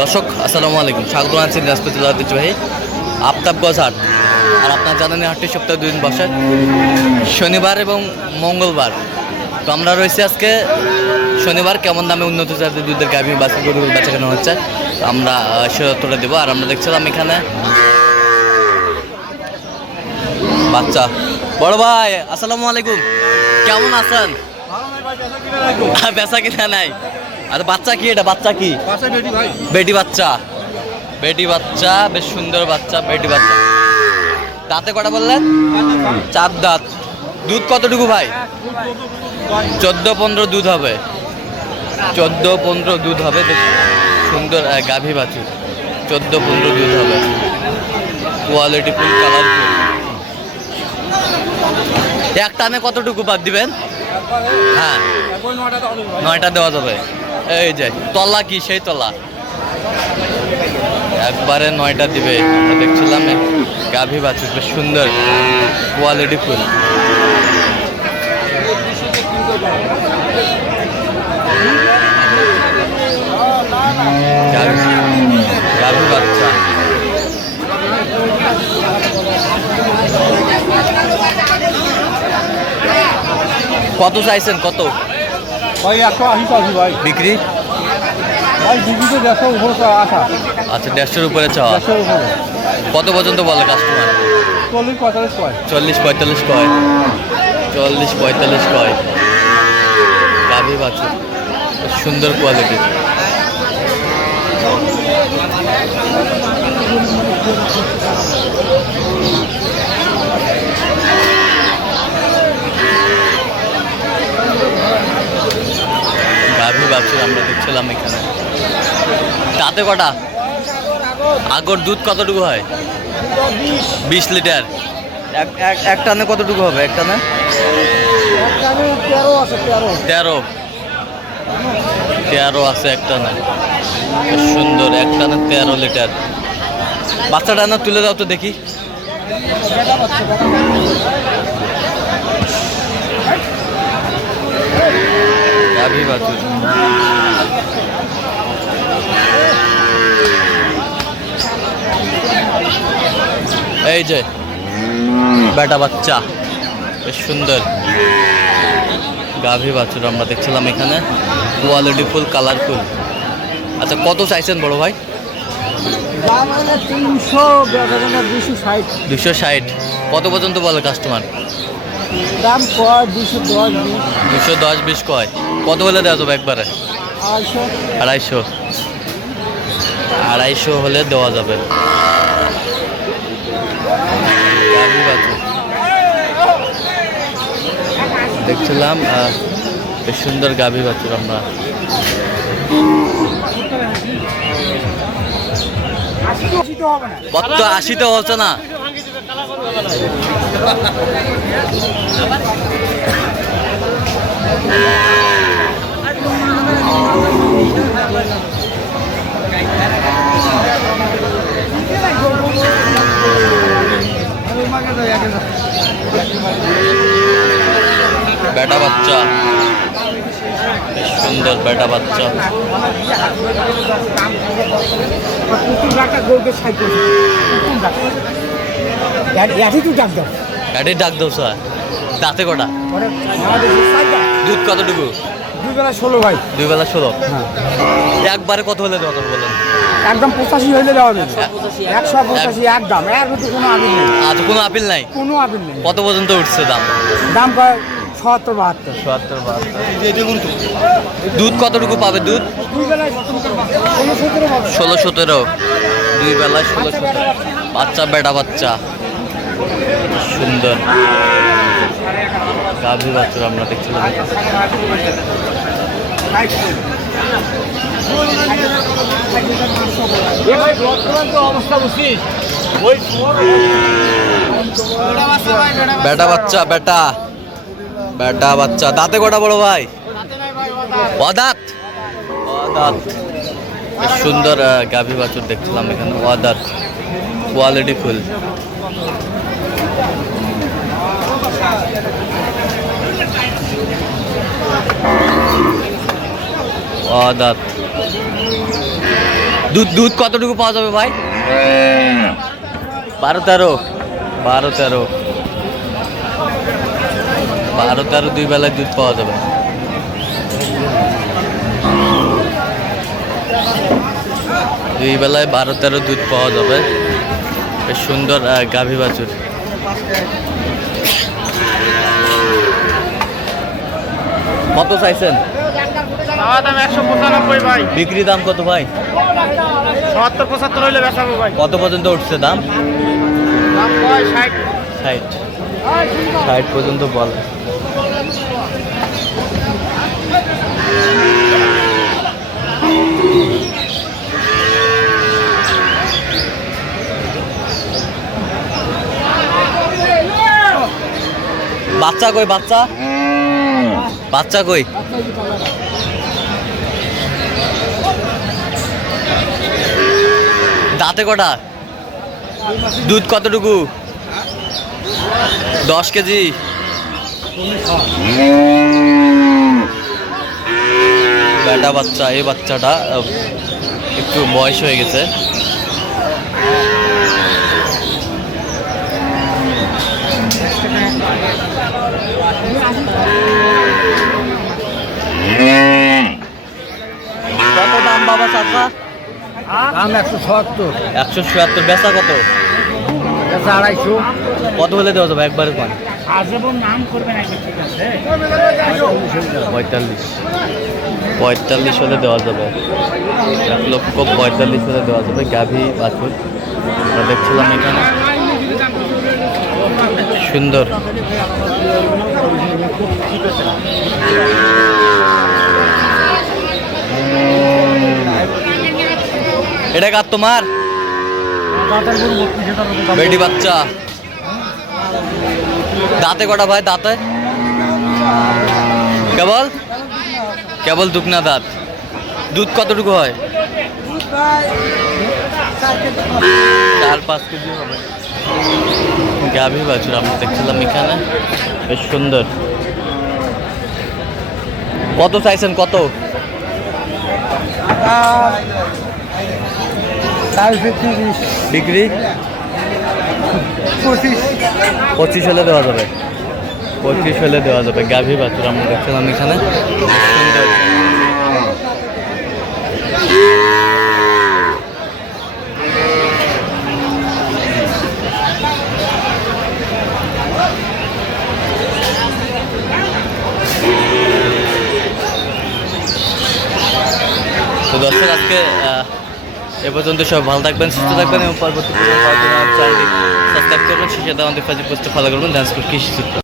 দর্শক আসসালামু আলাইকুম, স্বাগত আছি দিনাজপুর জেলার ঐতিহ্যবাহী আফতাবগঞ্জ হাট। আর আপনার জানেন হাটটি সপ্তাহে 2 দিন বসে, শনিবার এবং মঙ্গলবার। তো আমরা রয়েছি আজকে শনিবার। কেমন দামে উন্নত জাতের দুধের গাভী বাছুর গরুগুলো বেচা কেনা হচ্ছে তো আমরা সে তথ্যটা দেবো। আর আমরা দেখছিলাম এখানে বাচ্চা। বড় ভাই আসসালামু আলাইকুম, কেমন আছেন? বেচা কিনা নাই। আচ্ছা বাচ্চা কি এটা? বাচ্চা কি? বেটি বাচ্চা। বেটি বাচ্চা, বেশ সুন্দর বাচ্চা। বেটি বাচ্চা দাঁতে কটা বললেন? 4 দাঁত। দুধ কতটুকু ভাই? 14-15 দুধ হবে। 14-15 দুধ হবে। বেশ সুন্দর গাভী বাছুর। 14-15 দুধ হবে। Quality full, colourful. এক টানে কতটুকু বাদ দিবেন? হ্যাঁ 9টা দেওয়া যাবে। এই যে তলা কি সেই তলা? একবারে 9টা দিবে। আমরা দেখছিলাম গাভী বাছুর, বেশ সুন্দর কোয়ালিটি ফুল। গাভী বাচ্চা। কত চাইছেন? কত ভাই? 180 ভাই বিক্রি। ভাই বিক্রিতে 150 উপরে আসা। আচ্ছা 150-এর উপরে চাওয়া। 150 উপরে। কত পর্যন্ত বলে কাস্টমার? 40-45 কয়। 40-45 কয়। 40-45 কয়। গাভী বাছুর, সুন্দর কোয়ালিটি। গাভী বাছুর আমরা দেখছিলাম এখানে। তাতে কটা? আগর দুধ কতটুকু হয়? 20 লিটার। এক টানে কতটুকু হবে? এক টানে 13 আছে এক টানে। সুন্দর এক টানে 13 লিটার। বাচ্চাটা না তুলে দাও তো দেখি। গাভী বাছুর। এই যে বেটা বাচ্চা, বেশ সুন্দর গাভী বাছুর আমরা দেখছিলাম এখানে। Quality full, colourful. আচ্ছা কত চাইছেন বড় ভাই? 260। কত পর্যন্ত বলে কাস্টমার? দাম কয় 210 210-20 কয়। কত বলে দেওয়া যাবে একবারে? 250 হলে দেওয়া যাবে। দেখছিলাম বেশ সুন্দর গাভী বাছুর আমরা। কত 80 তো হচ্ছে না। বেটা বাচ্চা, বেশ সুন্দর বেটা বাচ্চা। ডাক দাও স্যার। দাঁতে কটা? দুধ কতটুকু? 2 বেলা 16 ভাই। 2 বেলা 16। একবারে কত হলে দেওয়া বলেন? একদম 85 হইলে দেওয়া যাবে। 185 একদম। এর ভিতরে কোনো আপিল নেই। আচ্ছা কোনো আপিল নাই? কোনো আপিল নেই। কত পর্যন্ত উঠছে দাম? দাম কয় 76-72। 72। দুধ কতটুকু পাবে? দুধ 2 বেলায় 16-17। 2 বেলায় 16-17 বাচ্চা, বেটা বাচ্চা। সুন্দর গাভী বাছুর আমরা দেখছিলাম। বেটা বাচ্চা, বেটা বাচ্চা। দাঁতে কটা বড় ভাই? অদাঁত। সুন্দর গাভী বাছুর দেখছিলাম এখানে। অদাঁত, কোয়ালিটি ফুল। দাঁত। দুধ দুধ কতটুকু পাওয়া যাবে ভাই? 12-13 12-13 দুই বেলায় দুধ পাওয়া যাবে। দুই বেলায় 12-13 দুধ পাওয়া যাবে। বেশ সুন্দর গাভী বাছুর। কত চাইছেন? চাওয়া দাম 195 ভাই, বিক্রি দাম কত ভাই? 70-75 হইলে বেচাবো ভাই। কত পর্যন্ত উঠছে দাম? দাম কয় 60। 60 পর্যন্ত বলে। বাচ্চা কই? বাচ্চা কই? দাঁতে কটা? দুধ কতটুকু? 10 কেজি। বেটা বাচ্চা। এই বাচ্চাটা একটু বয়স হয়ে গেছে। কত দাম বাবা চাচা? দাম 170, 177। বেচা কত? বেচা 250। কত হলে দেওয়া যাবে একবারে? কোন আজীবন নাম করবে নাকি? ঠিক আছে, 45 হলে দেওয়া যাবে। 1,45,000 হলে দেওয়া যাবে। গাভী বাছুর আমরা দেখছিলাম এখানে, সুন্দর। এটা কার তোমার? বেটি বাচ্চা। দাঁতে কটা ভাই? দাঁতে কেবল দুকনা দাঁত। দুধ কতটুকু হয়? 4-5 কেজি হবে। গাভী বাছুর আমরা দেখছিলাম এখানে, বেশ সুন্দর। কত চাইছেন? কত বিক্রি? 25 হলে দেওয়া যাবে। 25 হলে দেওয়া যাবে। গাভী বাছুর আমরা দেখছিলাম এখানে, সুন্দর। তো দর্শক, আজকে এ পর্যন্ত সব ভালো থাকবেন, সুস্থ থাকবেন এবং পরবর্তী চ্যানেলটি সাবস্ক্রাইব করবেন। সেই সাথে আমাদের ফেসবুক পোস্টে ফলো করবেন। ডান্স কৃষি চিত্র।